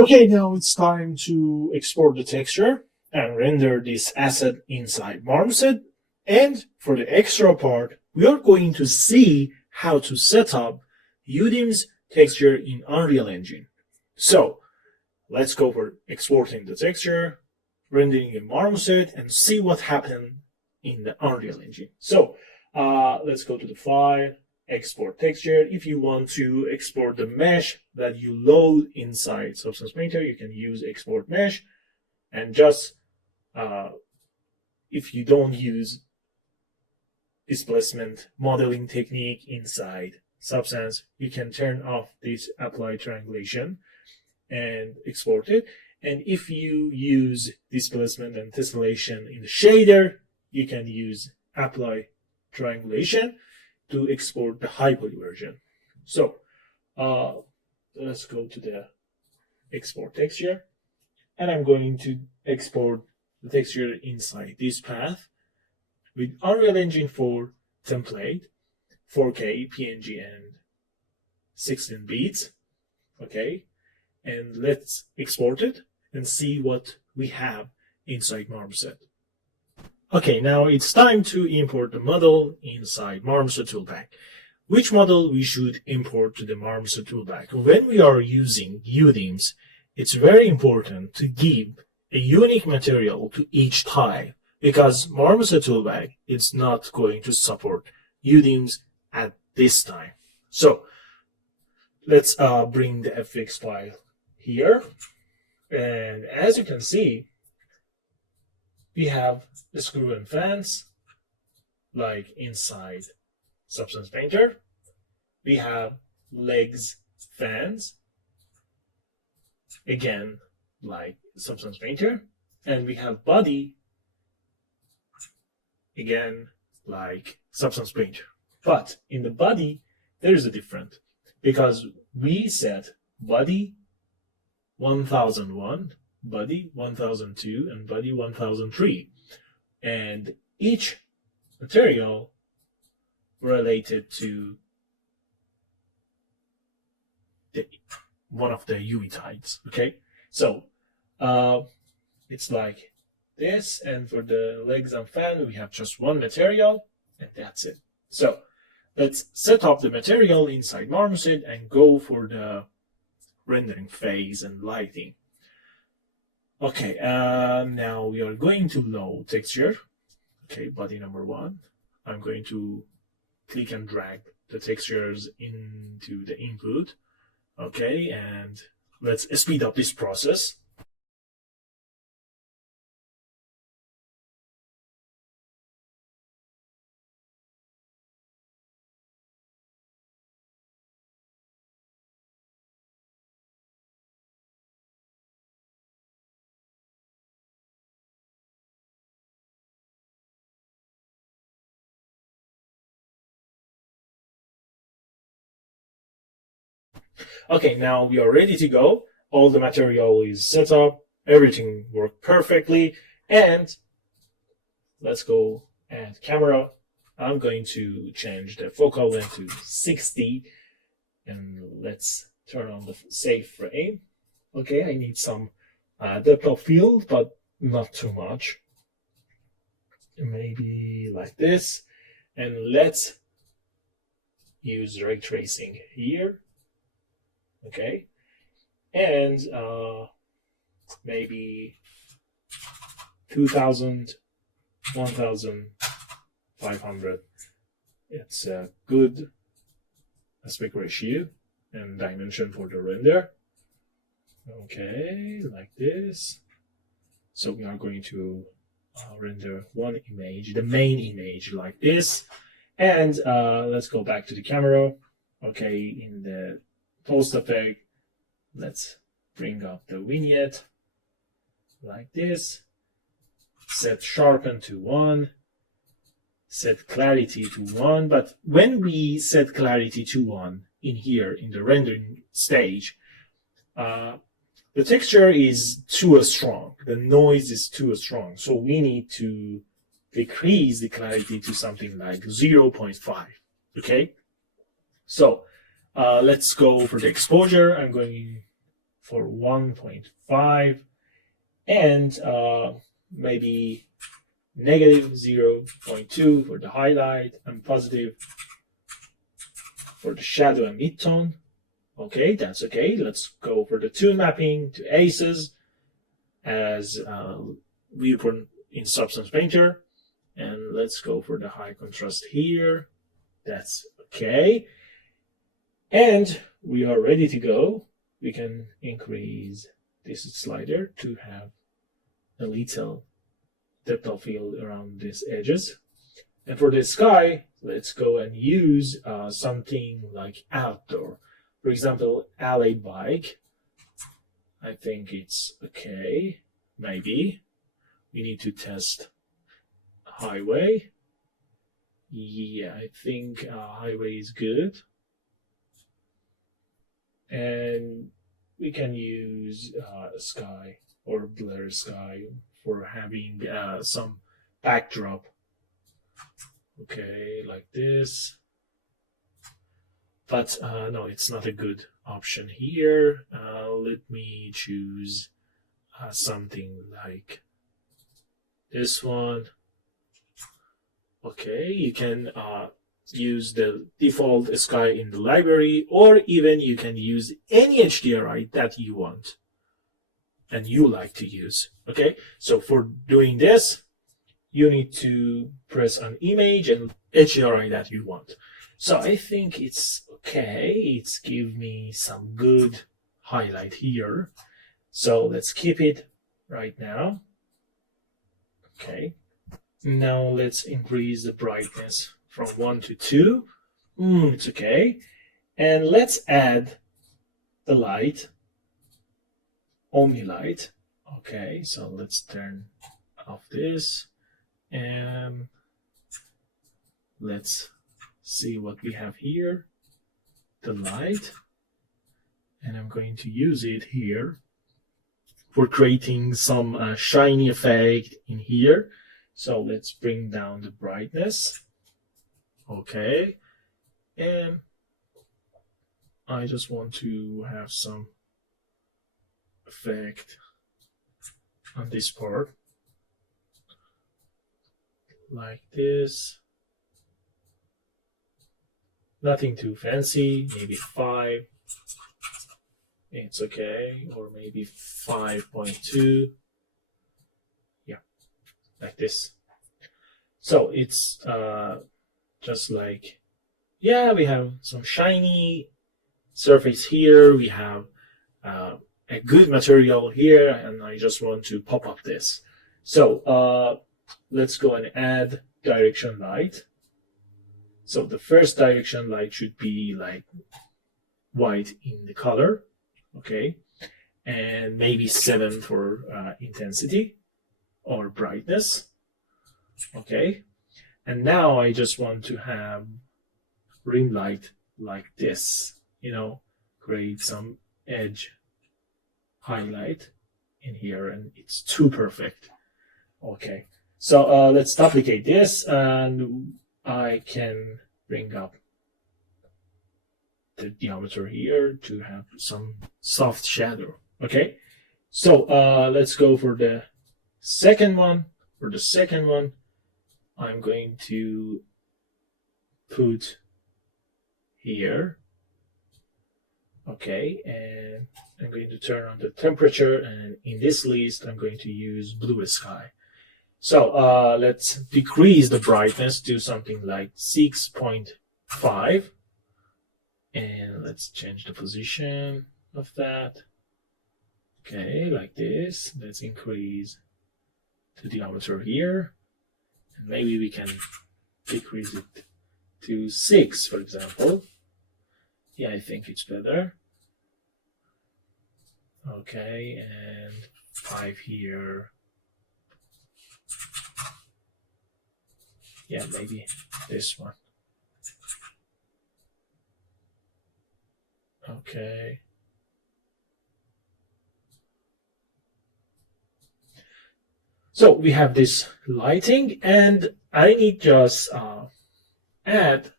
Okay, now it's time to export the texture and render this asset inside Marmoset. And for the extra part, we are going to see how to set up Udim's texture in Unreal Engine. So let's go for exporting the texture, rendering in Marmoset, and see what happened in the Unreal Engine. So let's go to the file, export texture. If you want to export the mesh that you load inside Substance Painter, you can use export mesh. And just if you don't use displacement modeling technique inside Substance, you can turn off this apply triangulation and export it. And if you use displacement and tessellation in the shader, you can use apply triangulation to export the high poly version. So let's go to the export texture, and I'm going to export the texture inside this path with Unreal Engine 4 template, 4K PNG and 16 bits. Okay, and let's export it and see what we have inside Marmoset. Okay, now it's time to import the model inside Marmoset toolbag. Which model we should import to the Marmoset toolbag? When we are using UDIMs, it's very important to give a unique material to each tile, because Marmoset toolbag is not going to support UDIMs at this time. So let's bring the FX file here, and as you can see, we have the screw and fans like inside Substance Painter. We have legs fans again like Substance Painter, and we have body again like Substance Painter. But in the body there is a difference, because we set body 1001, body 1002, and body 1003, and each material related to one of the UV types. Okay, so it's like this, and for the legs and fan we have just one material, and that's it. So let's set up the material inside Marmoset and go for the rendering phase and lighting. Okay, now we are going to load texture. Okay, body number 1. I'm going to click and drag the textures into the input. Okay, and let's speed up this process. Okay, now we are ready to go. All the material is set up, everything worked perfectly, and let's go add camera. I'm going to change the focal length to 60, and let's turn on the save frame. Okay, I need some depth of field, but not too much. Maybe like this, and let's use ray tracing here. Okay, and maybe 2000, 1500. It's a good aspect ratio and dimension for the render. Okay, like this. So we are going to render one image, the main image, like this. And let's go back to the camera. Okay, in the post effect, let's bring up the vignette like this. Set sharpen to 1. Set clarity to 1. But when we set clarity to 1 in here in the rendering stage, the texture is too strong. The noise is too strong. So we need to decrease the clarity to something like 0.5. Okay? So let's go for the exposure. I'm going for 1.5 and maybe negative 0.2 for the highlight and positive for the shadow and midtone. Okay, that's okay. Let's go for the tune mapping to aces as viewport in Substance Painter. And let's go for the high contrast here. That's okay. And we are ready to go. We can increase this slider to have a little depth of field around these edges. And for the sky, let's go and use something like outdoor. For example, LA bike. I think it's okay. Maybe. We need to test highway. Yeah, I think highway is good. And we can use sky or blur sky for having some backdrop. Okay, like this. But no, it's not a good option here. Let me choose something like this one. Okay, you can use the default sky in the library, or even you can use any HDRI that you want and you like to use. Okay, so for doing this, you need to press an image and HDRI that you want. So I think it's okay. It's give me some good highlight here. So let's keep it right now. Okay. Now let's increase the brightness from 1 to 2. It's okay. And let's add the light, Omni light. Okay, so let's turn off this and let's see what we have here. The light. And I'm going to use it here for creating some shiny effect in here. So let's bring down the brightness. Okay. And I just want to have some effect on this part. Like this. Nothing too fancy, maybe 5. It's okay, or maybe 5.2. Yeah, like this. So it's just like, yeah, we have some shiny surface here. We have a good material here, and I just want to pop up this. So let's go and add direction light. So the first direction light should be like white in the color, okay, and maybe 7 for intensity or brightness, okay. And now I just want to have rim light like this, you know, create some edge highlight in here, and it's too perfect. Okay, so let's duplicate this, and I can bring up the diameter here to have some soft shadow. Okay, so let's go for the second one. For the second one, I'm going to put here. Okay, and I'm going to turn on the temperature, and in this list I'm going to use blue sky. So let's decrease the brightness to something like 6.5, and let's change the position of that. Okay, like this. Let's increase the diameter here, and maybe we can decrease it to 6, for example. Yeah, I think it's better. Okay, and 5 here. Yeah, maybe this one. Okay. So we have this lighting, and I need just add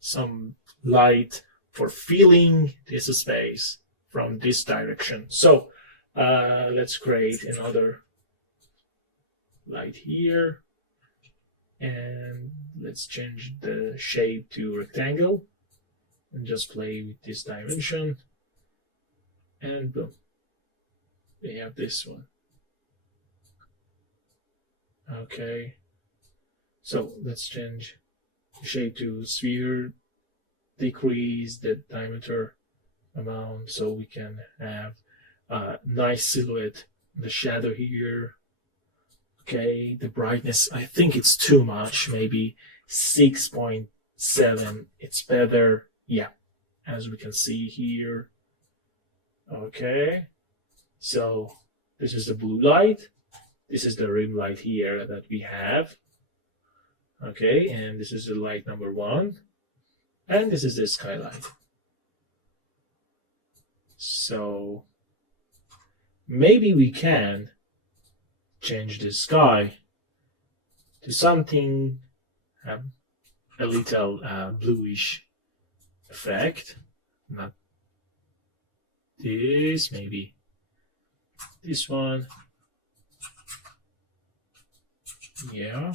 some light for filling this space from this direction. So let's create another light here, and let's change the shape to rectangle and just play with this dimension, and boom, we have this one. Okay, so let's change the shape to sphere, decrease the diameter amount so we can have a nice silhouette. The shadow here. Okay, the brightness, I think it's too much, maybe 6.7, it's better. Yeah, as we can see here. Okay, so this is the blue light, this is the rim light here that we have. Okay, and this is the light number 1, and this is the skylight. So maybe we can change the sky to something a little bluish effect. Not this, maybe this one. Yeah.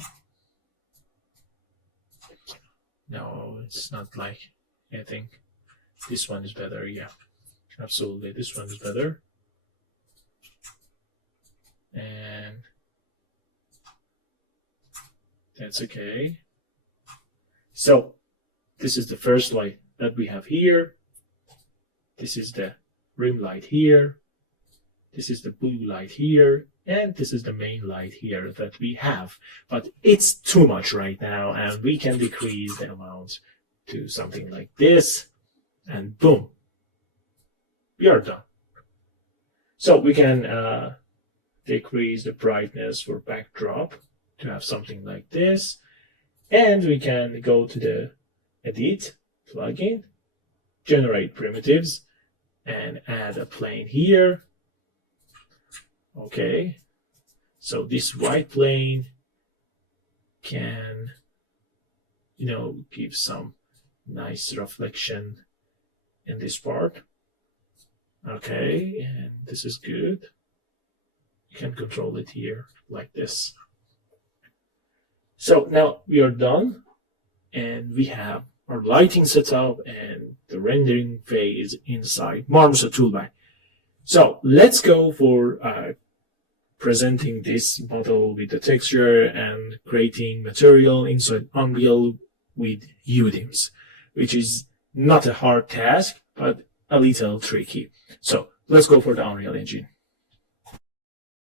No, it's not like, I think this one is better. Yeah, absolutely, this one is better. And that's okay. So this is the first light that we have here. This is the rim light here. This is the blue light here. And this is the main light here that we have. But it's too much right now, and we can decrease the amount to something like this. And boom, we are done. So we can decrease the brightness for backdrop to have something like this, and we can go to the edit plugin, generate primitives, and add a plane here. Okay, so this white plane can, give some nice reflection in this part. Okay, and this is good. You can control it here like this. So now we are done, and we have our lighting setup and the rendering phase inside Marmoset Toolbar. So let's go for presenting this model with the texture and creating material inside Unreal with UDIMs, which is not a hard task, but a little tricky. So let's go for the Unreal Engine.